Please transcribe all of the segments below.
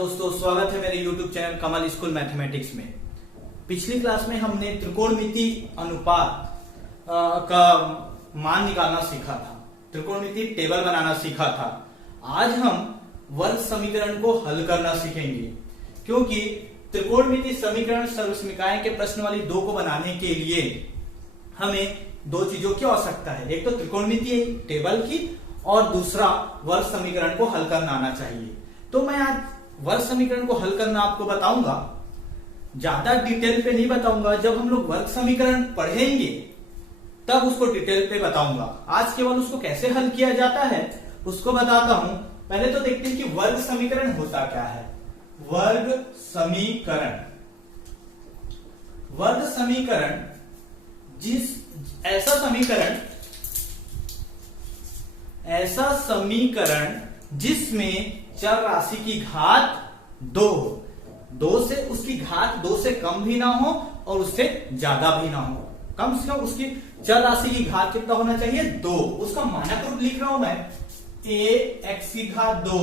दोस्तों, स्वागत है मेरे YouTube चैनल कमल स्कूल मैथमेटिक्स में। पिछली क्लास में हमने त्रिकोणमिति अनुपात का मान निकालना सीखा था, त्रिकोणमिति टेबल बनाना सीखा था। आज हम वर्ग समीकरण को हल करना सीखेंगे, क्योंकि त्रिकोणमिति समीकरण सर्वसमीकाएं के प्रश्न वाली दो को बनाने के लिए हमें दो चीजों की आवश्यकता है। एक तो त्रिकोणमिति टेबल की और दूसरा वर्ग समीकरण को हल करना आना चाहिए। तो मैं आज वर्ग समीकरण को हल करना आपको बताऊंगा, ज्यादा डिटेल पे नहीं बताऊंगा। जब हम लोग वर्ग समीकरण पढ़ेंगे तब उसको डिटेल पे बताऊंगा। आज केवल उसको कैसे हल किया जाता है उसको बताता हूं। पहले तो देखते हैं कि वर्ग समीकरण होता क्या है। वर्ग समीकरण, वर्ग समीकरण ऐसा समीकरण जिसमें चर राशि की घात दो से उसकी घात दो से कम भी ना हो और उससे ज्यादा भी ना हो। कम से कम उसकी चर राशि की घात कितना होना चाहिए? 2। उसका मानक रूप लिख रहा हूं मैं, ax की घात 2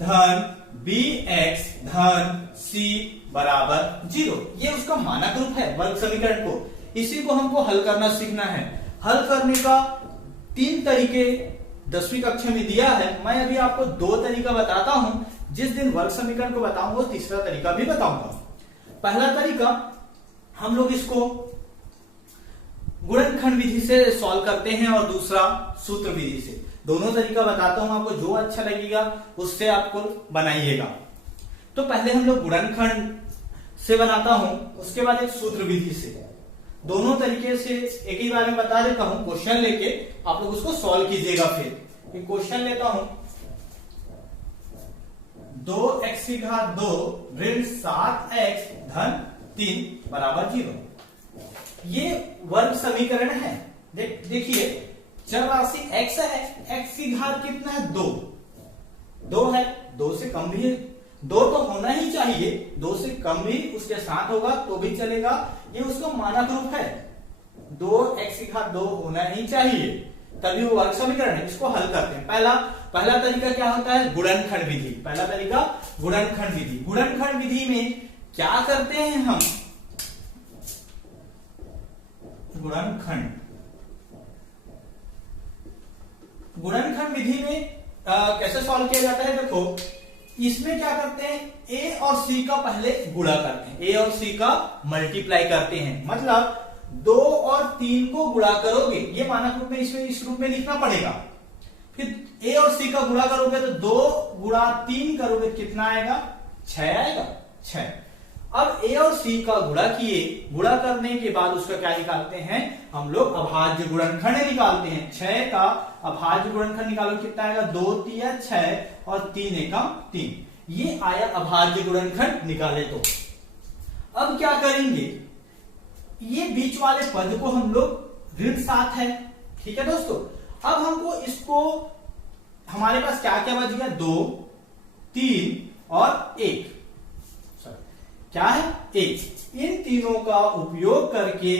धन bx धन c बराबर 0। ये उसका मानक रूप है वर्ग समीकरण को। इसी को हमको हल करना सीखना है। हल करने का 3 तरीके 10वीं कक्षा में दिया है। मैं अभी आपको 2 तरीका बताता हूं। जिस दिन वर्ग समीकरण को बताऊंगा तीसरा तरीका भी बताऊंगा। पहला तरीका हम लोग इसको गुणनखंड विधि से सॉल्व करते हैं और दूसरा सूत्र विधि से। दोनों तरीका बताता हूं आपको, जो अच्छा लगेगा उससे आपको बनाइएगा। तो पहले हम लोग गुणनखंड से बनाता हूं, उसके बाद एक सूत्र विधि से। दोनों तरीके से एक ही बार में बता देता हूं। क्वेश्चन लेके आप लोग उसको सॉल्व कीजिएगा। फिर क्वेश्चन लेता हूं, 2x की घात 2 ऋण 7x धन 3 बराबर 0। ये वर्ग समीकरण है। देखिए चर राशि x है, x की घात कितना है? 2 है, 2 से कम भी है। 2 तो होना ही चाहिए, 2 से कम भी उसके साथ होगा तो भी चलेगा। ये उसका मानक रूप है, 2x की घात 2 होना ही चाहिए, तभी वो वर्ग समीकरण है। इसको हल करते हैं। पहला तरीका क्या होता है? गुणनखंड विधि। पहला तरीका गुणनखंड विधि। गुणनखंड विधि में क्या करते हैं हम? गुणनखंड विधि में कैसे सॉल्व किया जाता है? देखो, इसमें क्या करते हैं, a और c का पहले गुणा करते हैं, a और c का मल्टीप्लाई करते हैं। मतलब 2 और 3 को गुणा करोगे, ये मानक रूप में इस रूप में लिखना पड़ेगा। फिर a और c का गुणा करोगे तो 2 गुणा 3 करोगे, कितना आएगा? 6 आएगा। 6। अब a और c का गुणा किए, गुणा करने के बाद उसका क्या निकालते हैं हम लोग? अभाज्य गुणनखंड निकालते हैं। 6 का अभाज्य गुणनखंड निकालो, कितना आएगा? 2 तिया 6 और 3 एकम 3। ये आया अभाज्य गुणनखंड निकाले। तो अब क्या करेंगे, ये बीच वाले पद को हम लोग ऋण 7 है, ठीक है दोस्तों। अब हमको इसको, हमारे पास क्या क्या बच गया? 2 3 और 1। क्या है? 1। इन तीनों का उपयोग करके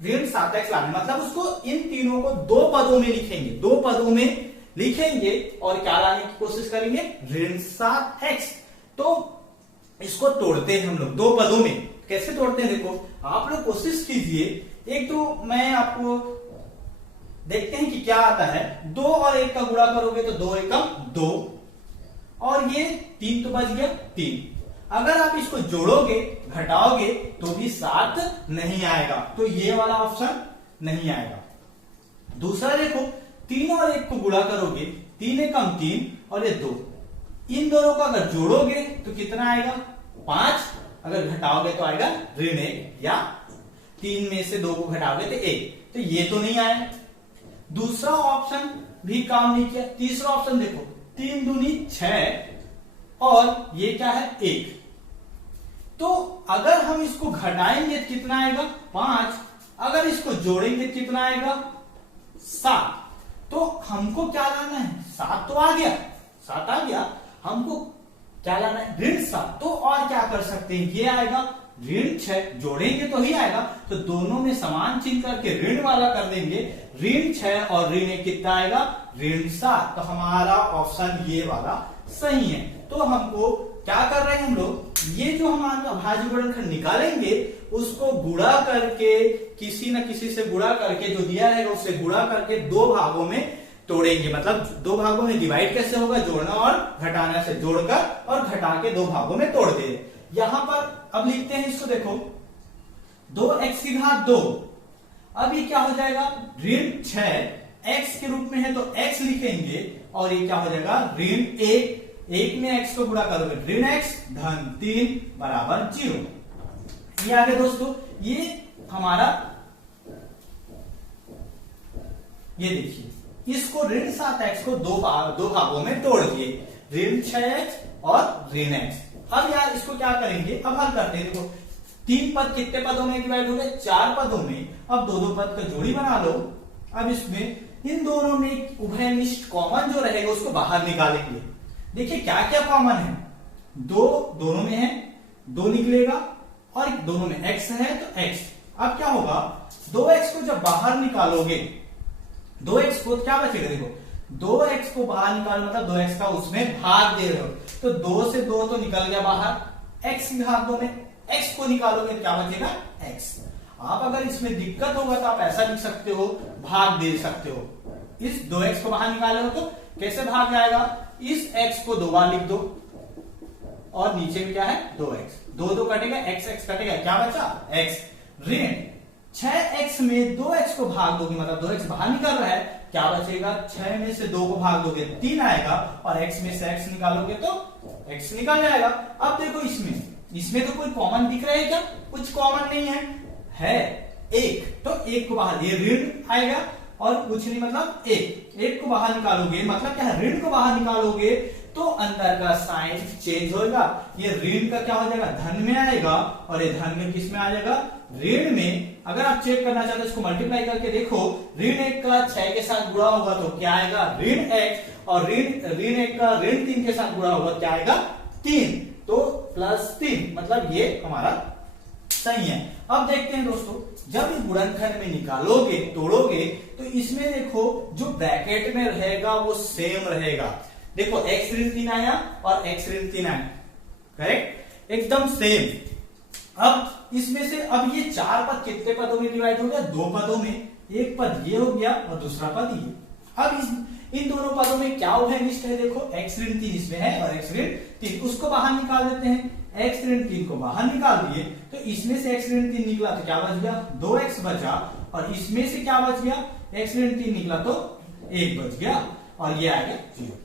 ऋण 7x लाना, मतलब उसको इन तीनों को 2 पदों में लिखेंगे, 2 पदों में लिखेंगे और क्या लाने की कोशिश करेंगे? ऋण 7x। तो इसको तोड़ते हैं हम लोग 2 पदों में। कैसे तोड़ते हैं देखो, आप लोग कोशिश कीजिए। एक तो मैं आपको देखते हैं कि क्या आता है। 2 और 1 का गुणा करोगे तो 2 एकम 2 और ये 3 तो बच गया 3। अगर आप इसको जोड़ोगे घटाओगे तो भी 7 नहीं आएगा, तो ये वाला ऑप्शन नहीं आएगा। दूसरा देखो, 3 और 1 को गुणा करोगे, 3 एकम 3 और ये 2। इन दोनों को अगर जोड़ोगे तो कितना आएगा? 5। अगर घटाओगे तो आएगा ऋण 1, या 3 में से 2 को घटाओगे तो 1। तो ये तो नहीं आया। दूसरा ऑप्शन भी काम नहीं किया। तीसरा ऑप्शन देखो, 3 दूनी 6 और ये क्या है? 1। तो अगर हम इसको घटाएंगे तो कितना आएगा? 5। अगर इसको जोड़ेंगे तो कितना आएगा? 7। तो हमको क्या लाना है? 7 तो आ गया, 7 आ गया। हमको क्या लाना है? ऋण 7। तो और क्या कर सकते हैं? ये आएगा ऋण 6, जोड़ेंगे तो ही आएगा। तो दोनों में समान चिन्ह करके ऋण वाला कर देंगे। ऋण 6 और ऋण 1 कितना आएगा? ऋण 7। तो हमारा ऑप्शन ये वाला सही है। तो हमको क्या कर रहे हैं हम लोग, ये जो हम अभाज्य गुणनखंड निकालेंगे उसको गुणा करके, किसी न किसी से गुणा करके, जो दिया रहेगा उससे गुणा करके दो भागों में तोड़ेंगे। मतलब दो भागों में डिवाइड कैसे होगा, जोड़ना और घटाना से, जोड़कर और घटा के दो भागों में तोड़ दे। यहां पर अब लिखते हैं इसको, देखो 2x की घात 2, अब ये क्या हो जाएगा, ऋण 6 x के रूप में है तो x लिखेंगे, और ये क्या हो जाएगा ऋण 1, 1 में x को गुणा करोगे ऋण x धन 3 बराबर 0। ये आगे दोस्तों, ये हमारा, ये देखिए इसको ऋण 7x को दो भागों में तोड़ दिए, ऋण 6x और ऋण x। अब यार इसको क्या करेंगे, अब हल करते हैं। देखो 3 पद कितने पदों में डिवाइड हो गए, 4 पदों में। अब दो दो पद का जोड़ी बना लो। अब इसमें इन दोनों में उभयनिष्ठ कॉमन जो रहेगा उसको बाहर निकालेंगे। देखिए क्या क्या कॉमन है, दो दोनों में है, 2 निकलेगा, और दोनों में x है तो x। अब क्या होगा, 2x को जब बाहर निकालोगे, 2x को क्या बचेगा, देखो 2x को बाहर निकालो मतलब 2x का उसमें भाग दे रहे हो, तो 2 से 2 तो निकल गया बाहर, x की घात 2 में x को निकालोगे क्या बचेगा x। आप अगर इसमें दिक्कत होगा तो आप ऐसा लिख सकते हो, भाग दे सकते हो। इस 2x को बाहर निकाले हो तो कैसे भाग जाएगा, इस x को 2 बार लिख दो, और नीचे में क्या है 2x, 2 2 कटेगा, x कटेगा, क्या बचा x। ऋण 6x में 2x को भाग दोगे मतलब 2x बाहर निकल रहा है, क्या बचेगा, 6 में से 2 को भाग दोगे 3 आएगा, और x में से x निकालोगे तो x निकल जाएगा। अब देखो इसमें तो कोई कॉमन दिख रहा है क्या, कुछ कॉमन नहीं है 1, तो 1 को बाहर, ये ऋण आएगा और कुछ नहीं, मतलब 1 को बाहर निकालोगे, मतलब क्या है, ऋण को बाहर निकालोगे तो अंदर का साइन चेंज होगा, ये ऋण का क्या हो जाएगा, धन में आएगा, और ये धन में किस में आ जाएगा, ऋण में। अगर आप चेक करना चाहते हो इसको मल्टीप्लाई करके देखो, ऋण 1 का 6 के साथ गुणा होगा तो क्या आएगा ऋण x, और ऋण 1 का ऋण 3 के साथ गुणा होगा क्या आएगा 3, तो +3, मतलब ये हमारा सही है। अब देखते हैं दोस्तों, जब इस गुणनखंड में निकालोगे, तोड़ोगे, तो इसमें देखो जो ब्रैकेट में रहेगा वो सेम रहेगा। देखो x ऋण 3 आया और x ऋण 3 आया, करेक्ट, एकदम सेम। अब इसमें से अब ये 4 पद कितने पदों में डिवाइड हो गया, 2 पदों में, एक पद ये हो गया और दूसरा पद ये। अब इन दोनों पदों में क्या उभयनिष्ठ है, देखो x ऋण 3 इसमें है और x ऋण 3, उसको बाहर निकाल देते हैं। x ऋण 3 को बाहर निकाल दिए तो इसमें से x ऋण 3 निकला तो क्या बच गया, 2x बचा, और इसमें से क्या बच गया, x ऋण 3 निकला तो 1 बच गया, और ये आ गया 0।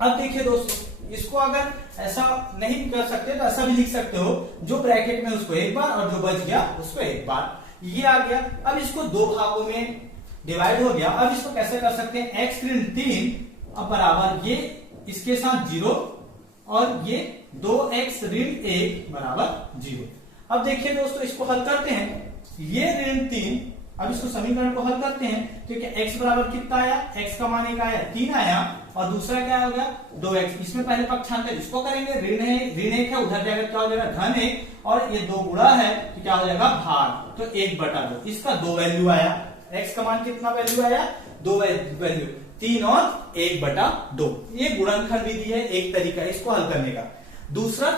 अब देखिए दोस्तों, इसको अगर ऐसा नहीं कर सकते तो ऐसा भी लिख सकते हो, जो ब्रैकेट में उसको एक बार और जो बच गया उसको एक बार, ये आ गया। अब इसको दो भागों में डिवाइड हो गया। अब इसको कैसे कर सकते हैं, x ऋण 3 अब बराबर ये इसके साथ 0 और ये 2x ऋण 1 बराबर 0। अब देखिए दोस्तों, इसको हल करते हैं, ये ऋण 3, अब इसको समीकरण को हल करते हैं, क्योंकि x बराबर कितना आया, x का मान 1 आया, 3 आया, और दूसरा क्या हो गया 2x। इसमें पहले पक्षांतर इसको करेंगे, ऋण 1 है, उधर जाकर क्या हो जाएगा धन 1, और ये 2 गुणा है तो क्या हो जाएगा भाग, तो 1/2। इसका 2 वैल्यू आया, x का मान कितना वैल्यू आया, 2 वैल्यू, 3 और 1/2। ये गुणनखंड विधि है, एक तरीका है इसको हल करने का। दूसरा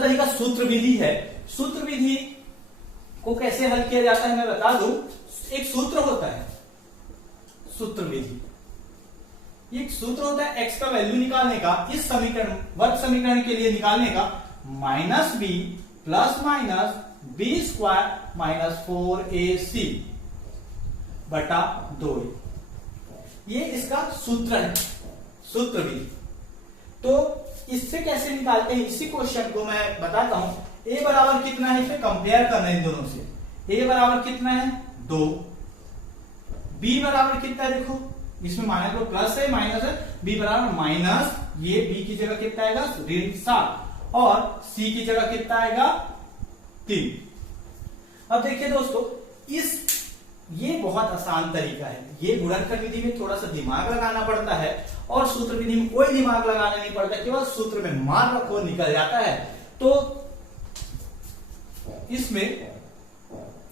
तरीका सूत्र विधि है। सूत्र विधि को कैसे हल किया जाता है मैं बता दूं। एक सूत्र होता है, सूत्र विधि, एक सूत्र होता है x का वैल्यू निकालने का, इस समीकरण वर्ग समीकरण के लिए निकालने का, -b plus minus b square minus 4ac बटा 2। ये इसका सूत्र है, सूत्र विधि। तो इससे कैसे निकालते हैं, इसी क्वेश्चन को मैं बताता हूं। a बराबर कितना है, इसे कंपेयर करना है इन दोनों से। a बराबर कितना है 2, b बराबर कितना है, देखो इसमें माइनस को प्लस है माइनस है, b बराबर माइनस, ये b की जगह कितना आएगा ऋण 7, और c की जगह कितना आएगा 3। अब देखिए दोस्तों, ये बहुत आसान तरीका है। ये गुणनखंड विधि में थोड़ा सा दिमाग लगाना पड़ता है, और सूत्र विधि में कोई दिमाग लगाना नहीं पड़ता, केवल सूत्र में मार रखो निकल जाता है। तो इसमें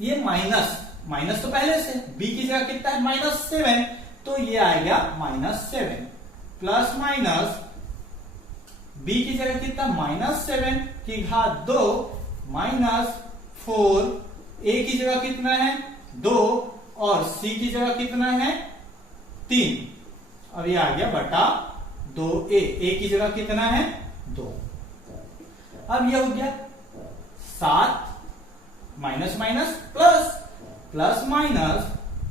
ये माइनस तो पहले से, b की जगह कितना है -7, तो ये आएगा -7 प्लस माइनस b की जगह कितना -7 की घात 2 -4, a की जगह कितना है 2 और c की जगह कितना है 3। अब ये आ गया बटा 2a, a की जगह कितना है 2। अब ये हो गया 7 minus minus plus, plus minus,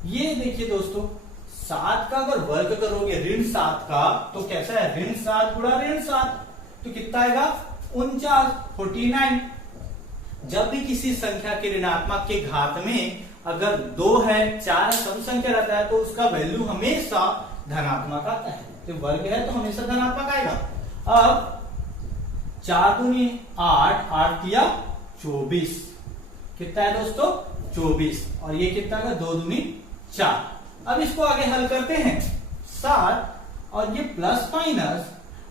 ये देखिए दोस्तों 7 का अगर वर्ग करोगे ऋण 7 का तो कैसा है ऋण 7 गुणा ऋण 7, तो कितना आएगा 49। जब भी किसी संख्या के ऋणात्मक के घात में अगर 2 है 4 सम संख्या रहता है तो उसका वैल्यू हमेशा धनात्मक आता है, तो वर्ग है तो हमेशा धनात्मक आएगा। अब 4 दूनी 8, 8 दिया 24, कितना है दोस्तों 24, और ये कितना है 2 दूनी 4। अब इसको आगे हल करते हैं 7 और ये प्लस माइनस,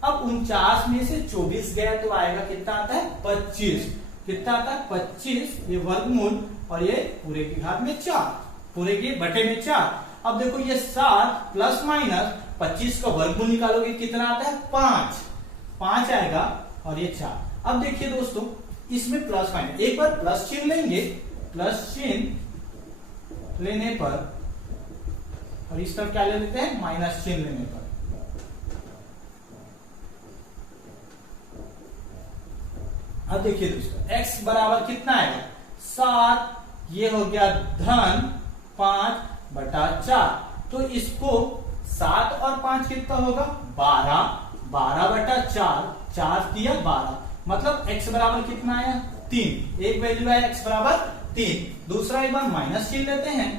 अब 49 में से 24 गया तो आएगा कितना आता है 25, कितना आता है 25, ये वर्गमूल और ये पूरे की घात में 4, पूरे के बटे में 4। अब देखो ये 7 प्लस माइनस 25 का वर्गमूल निकालोगे कितना आता है 5 आएगा और ये 4। अब देखिए दोस्तों इसमें प्लस माइनस, एक बार प्लस चिन्ह लेंगे, प्लस चिन्ह लेने पर और इस तरफ क्या ले लेते हैं माइनस चिन्ह लेने पर, अब देखिए दोस्तों x बराबर कितना आएगा 7, ये हो गया धन 5 बटा 4, तो इसको 7 और 5 कितना होगा 12 बटा 4 दिया 12, मतलब x बराबर कितना आया 3, एक वैल्यू आया x बराबर 3। दूसरा एक बार माइनस चिन्ह लेते हैं,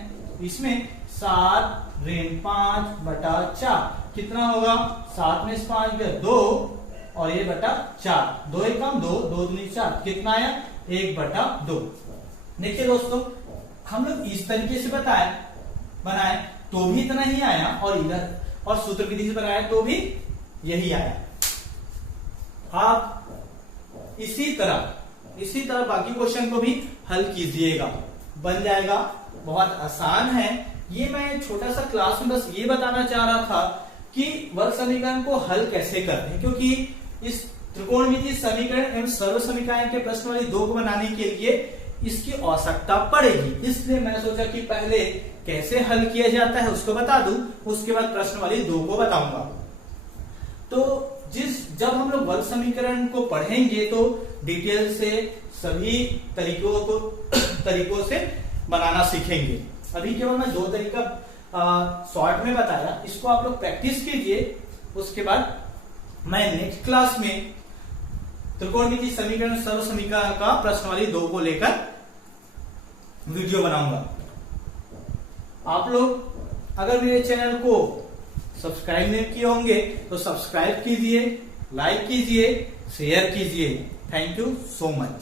इसमें 7 ऋण 5 बटा 4 कितना होगा 7 में से 5 गया 2 और ये बटा 4, 2 एक कम 2, 2 दूनी 4, कितना आया 1 बटा 2। देखिए दोस्तों हम लोग इस तरीके से बनाए तो भी इतना ही आया, और इधर और सूत्र विधि से बनाया तो भी यही आया। आप इसी तरह बाकी क्वेश्चन को भी हल कीजिएगा, बन जाएगा, बहुत आसान है। ये मैं छोटा सा क्लास में बस ये बताना चाह रहा था कि वर्ग समीकरण को हल कैसे करते हैं, क्योंकि इस त्रिकोणमितीय समीकरण एवं सर्व समीकरण के प्रश्नावली 2 को बनाने के लिए इसकी आवश्यकता पड़ेगी, इसलिए मैं सोचा कि पहले कैसे हल किया जाता है उसको बता दूं, उसके बाद प्रश्नावली 2 को बताऊंगा। तो जब हम लोग वर्ग समीकरण को पढ़ेंगे तो डिटेल से सभी तरीकों से बनाना सीखेंगे। अभी केवल मैं 2 तरीका शॉर्ट में बताया, इसको आप लोग प्रैक्टिस कीजिए, उसके बाद मैं नेक्स्ट क्लास में त्रिकोणमितीय समीकरण सर्व समीकरण का प्रश्नावली 2 को लेकर वीडियो बनाऊंगा। आप लोग अगर मेरे चैनल को सब्सक्राइब नहीं किए होंगे तो सब्सक्राइब कीजिए, लाइक कीजिए, शेयर कीजिए। Thank you so much.